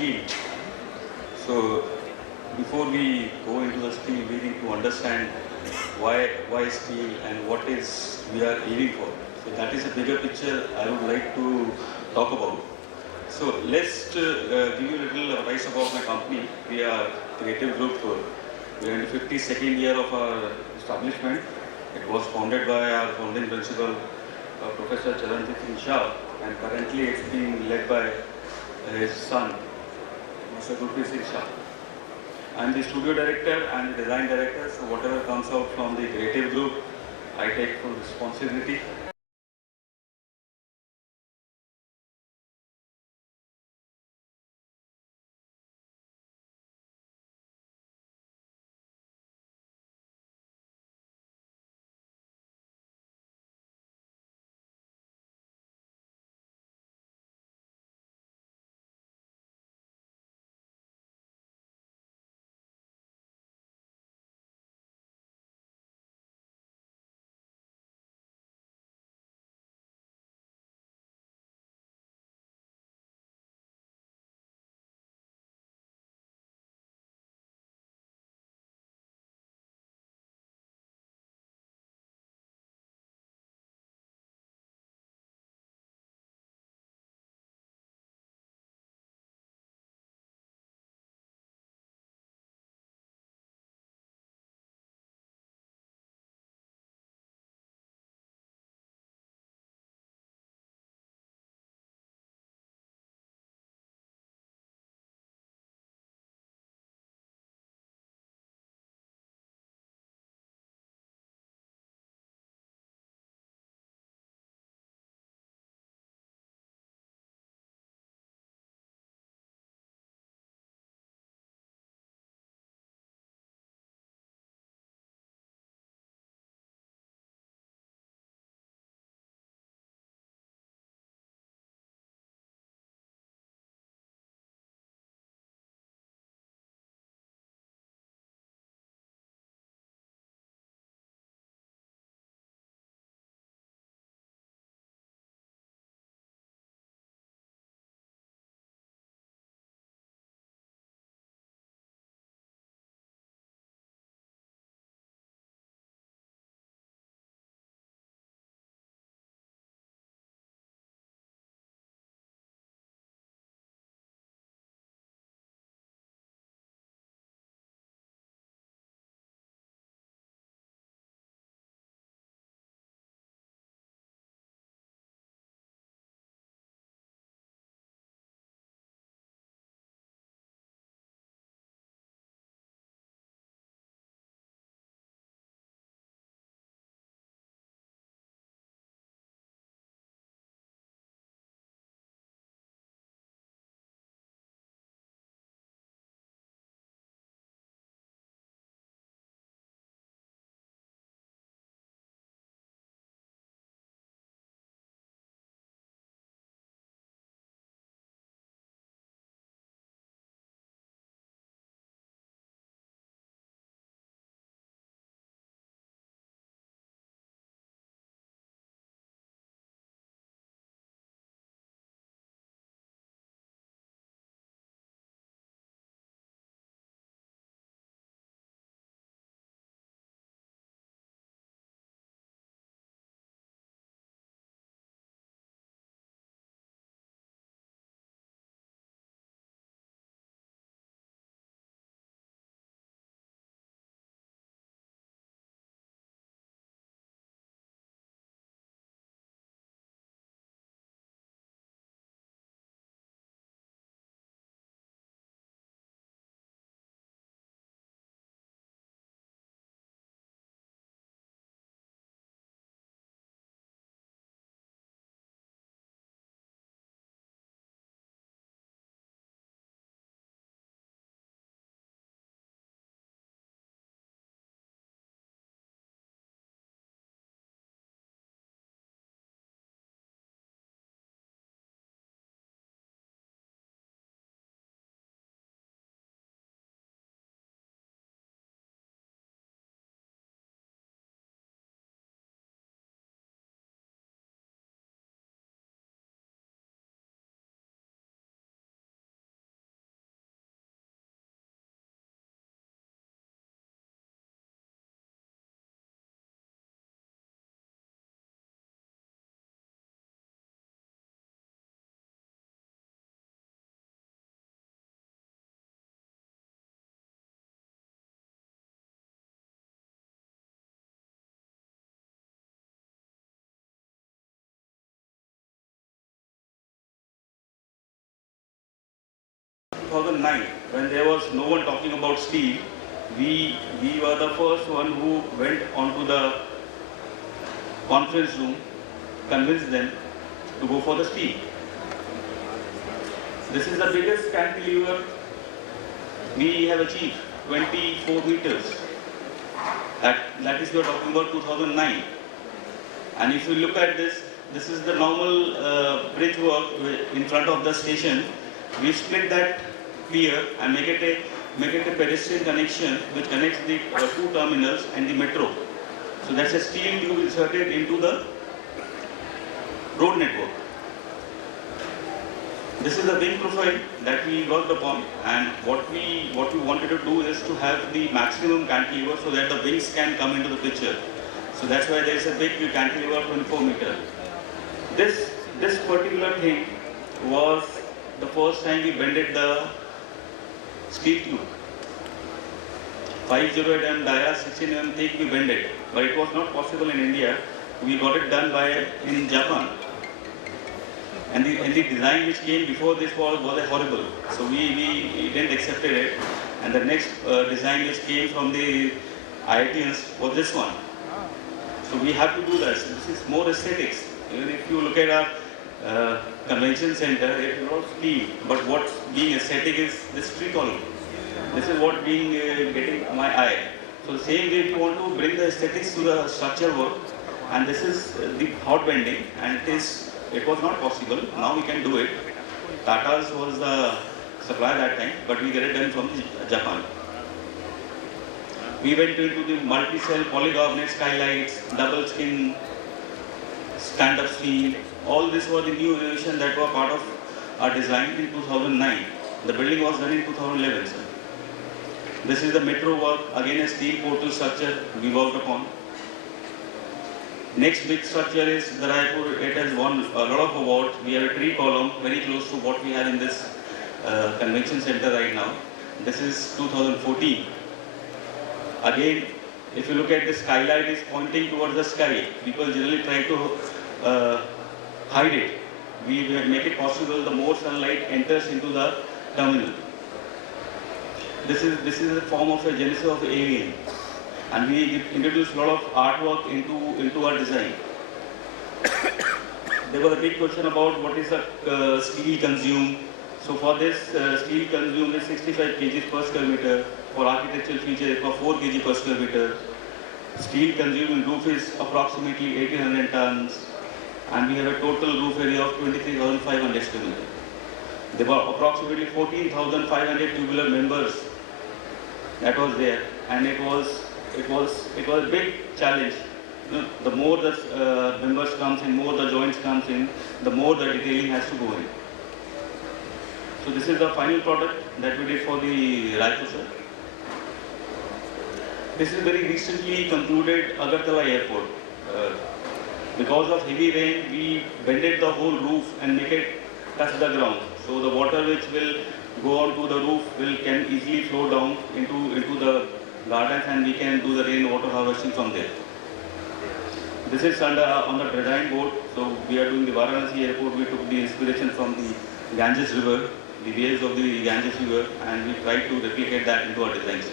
steel. So before we go into the steel, we need to understand why steel and what is we are aiming for. So that is a bigger picture I would like to talk about. So let's give you a little advice about my company. We are Creative Group. We are in the 52nd year of our establishment. It was founded by our founding principal, Professor Charanjit Singh Shah, and currently it's being led by his son, Mr. Gurpreet Singh Shah. I'm the studio director and the design director, so whatever comes out from the creative group, I take full responsibility. 2009, when there was no one talking about steel, we were the first one who went onto the conference room, convinced them to go for the steel. This is the biggest cantilever we have achieved, 24 meters. That is, we are talking about 2009. And if you look at this, this is the normal bridge work in front of the station. We split that pier and make it a pedestrian connection which connects the two terminals and the metro. So that's a steel tube inserted into the road network. This is the wing profile that we worked upon, and what we wanted to do is to have the maximum cantilever so that the wings can come into the picture. So that's why there is a big cantilever 24 meter. This particular thing was the first time we bended the steel tube. 50 mm dia, 16 mm thick we bended, but it was not possible in India. We got it done in Japan. And the design which came before this was horrible. So we didn't accept it. And the next design which came from the IITians was this one. So we have to do this. This is more aesthetics. Even if you look at our convention center, it is not steel. But what's being aesthetic is this tree column. This is what getting my eye. So the same way, if you want to bring the aesthetics to the structure work, and this is the hot bending, and it was not possible. Now we can do it. Tata's was the supplier that time, but we get it done from Japan. We went into the multi-cell polycarbonate skylights, double skin, stand-up steel. All this was the new innovation that were part of our design in 2009. The building was done in 2011. Sir. This is the metro work, again a steel portal structure we worked upon. Next big structure is the Raipur. It has won a lot of awards. We have a tree column very close to what we have in this convention center right now. This is 2014. Again, if you look at the skylight, is pointing towards the sky. People generally try to hide it. We make it possible the more sunlight enters into the terminal. This is a form of a genesis of alien. And we introduced a lot of artwork into our design. There was a big question about what is the steel consumed. So for this, steel consumed is 65 kg per square meter. For architectural features, for 4 kg per square meter. Steel consumed in roof is approximately 1800 tons. And we have a total roof area of 23,500 square meter. There were approximately 14,500 tubular members that was there, and it was a big challenge. You know, the more the members comes in, more the joints comes in, the more the detailing has to go in. So this is the final product that we did for the Raipur. This is very recently concluded Agartala Airport. Because of heavy rain, we bended the whole roof and make it touch the ground. So the water which will go onto the roof can easily flow down into the gardens, and we can do the rainwater harvesting from there. This is on the design board. So we are doing the Varanasi airport. We took the inspiration from the Ganges river, the waves of the Ganges river, and we tried to replicate that into our designs.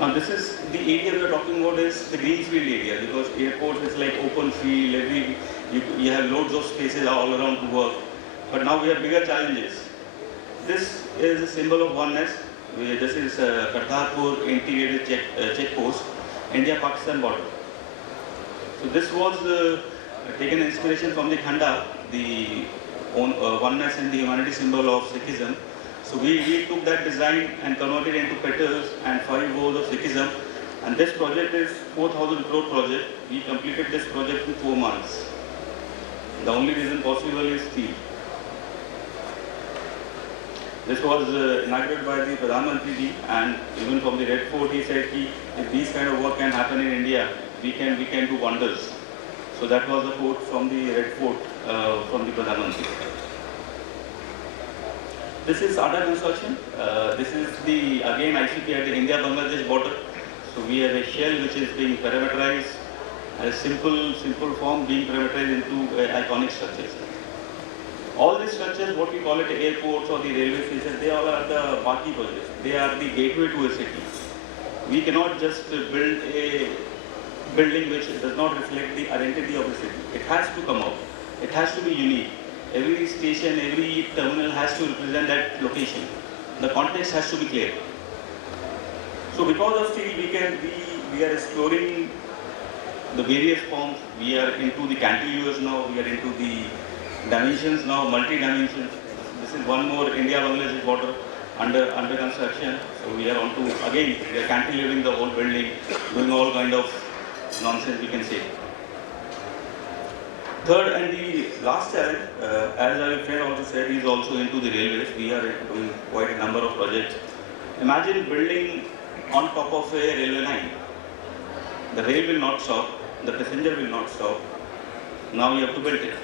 Now this is the area we are talking about is the greenfield area, because airport is like open field. You have loads of spaces all around to work. But now we have bigger challenges. This is a symbol of oneness. This is Kartarpur integrated check post, India-Pakistan border. So this was taken inspiration from the Khanda, the oneness and the humanity symbol of Sikhism. So we took that design and converted it into petals and 5 rows of Sikhism. And this project is 4,000 crore project. We completed this project in 4 months. The only reason possible is speed. This was inaugurated by the Pradhan Mantri ji, and even from the Red Fort he said that if these kind of work can happen in India, we can do wonders. So that was the quote from the Red Fort from the Pradhan Mantri. This is Ada construction. This is the again ICP at the India-Bangladesh border. So we have a shell which is being parameterized, a simple form being parameterized into iconic structures. All these structures, what we call it airports or the railway stations, they all are the marquee projects. They are the gateway to a city. We cannot just build a building which does not reflect the identity of the city. It has to come out. It has to be unique. Every station, every terminal has to represent that location. The context has to be clear. So because of steel, we are exploring the various forms. We are into the cantilevers now. We are into the dimensions now, multi-dimensions. This is one more India-Bangladesh border under construction. So we are on to, again, we are cantilevering the whole building, doing all kind of nonsense, we can say. Third and the last challenge, as our friend also said, he is also into the railways. We are doing quite a number of projects. Imagine building on top of a railway line. The rail will not stop, the passenger will not stop. Now you have to build it.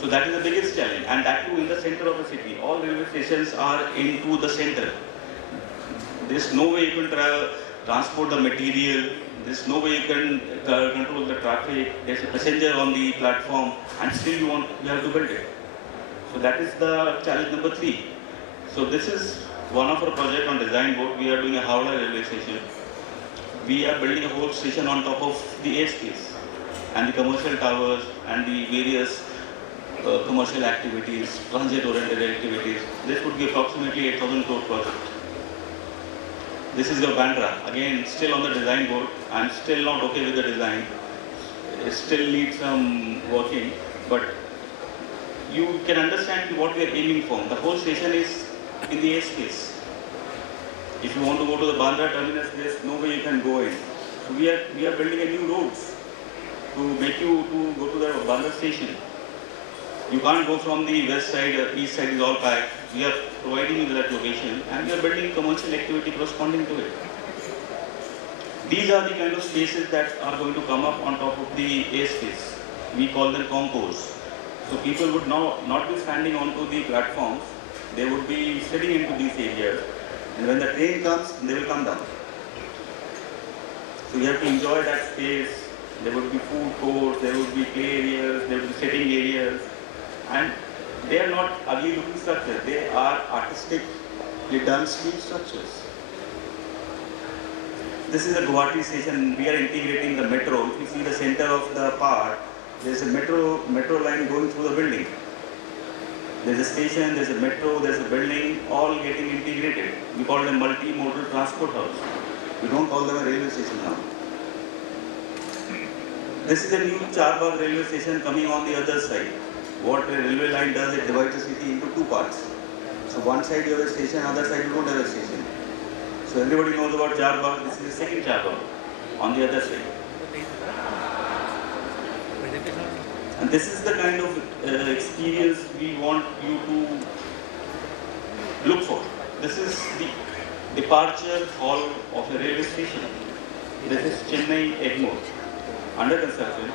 So that is the biggest challenge, and that too in the center of the city. All railway stations are into the center. There is no way you can transport the material. There is no way you can control the traffic. There is a passenger on the platform, and still you have to build it. So that is the challenge number 3. So this is one of our project on design board. We are doing a Howrah railway station. We are building a whole station on top of the airspace and the commercial towers and the various commercial activities, transit-oriented activities. This would be approximately 8,000 crore project. This is your Bandra. Again, still on the design board. I'm still not okay with the design. It still needs some working, but you can understand what we are aiming for. The whole station is in the airspace. If you want to go to the Bandra terminus, there's no way you can go in. So we are building a new roads to make you to go to the Bandra station. You can't go from the west side, east side is all packed. We are providing you with that location, and we are building commercial activity corresponding to it. These are the kind of spaces that are going to come up on top of the airspace. We call them concourse. So people would now not be standing onto the platforms, they would be sitting into these areas, and when the train comes, they will come down. So you have to enjoy that space. There would be food courts, there would be play areas, there would be sitting areas. And they are not ugly looking structures, they are artistically done steel structures. This is a Guwahati station. We are integrating the metro. If you see the center of the part, there is a metro line going through the building. There is a station, there is a metro, there is a building, all getting integrated. We call them multi-modal transport hubs. We don't call them a railway station now. This is a new Charbagh railway station coming on the other side. What a railway line does, it divides the city into 2 parts. So one side you have a station, other side you don't have a station. So everybody knows about Charbagh. This is the second Charbagh on the other side. And this is the kind of experience we want you to look for. This is the departure hall of a railway station. This is Chennai Egmore. Under construction.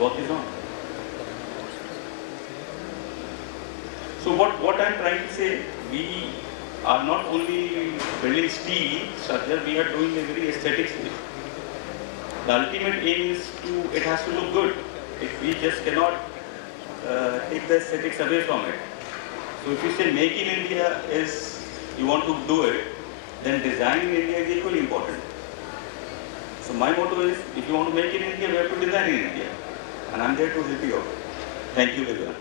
Work is on. So what I'm trying to say, we are not only building steel structure, we are doing a very aesthetic thing. The ultimate aim is it has to look good. We just cannot take the aesthetics away from it. So if you say make in India is, you want to do it, then design in India is equally important. So my motto is, if you want to make in India, we have to design in India. And I'm there to help you out. Thank you very much.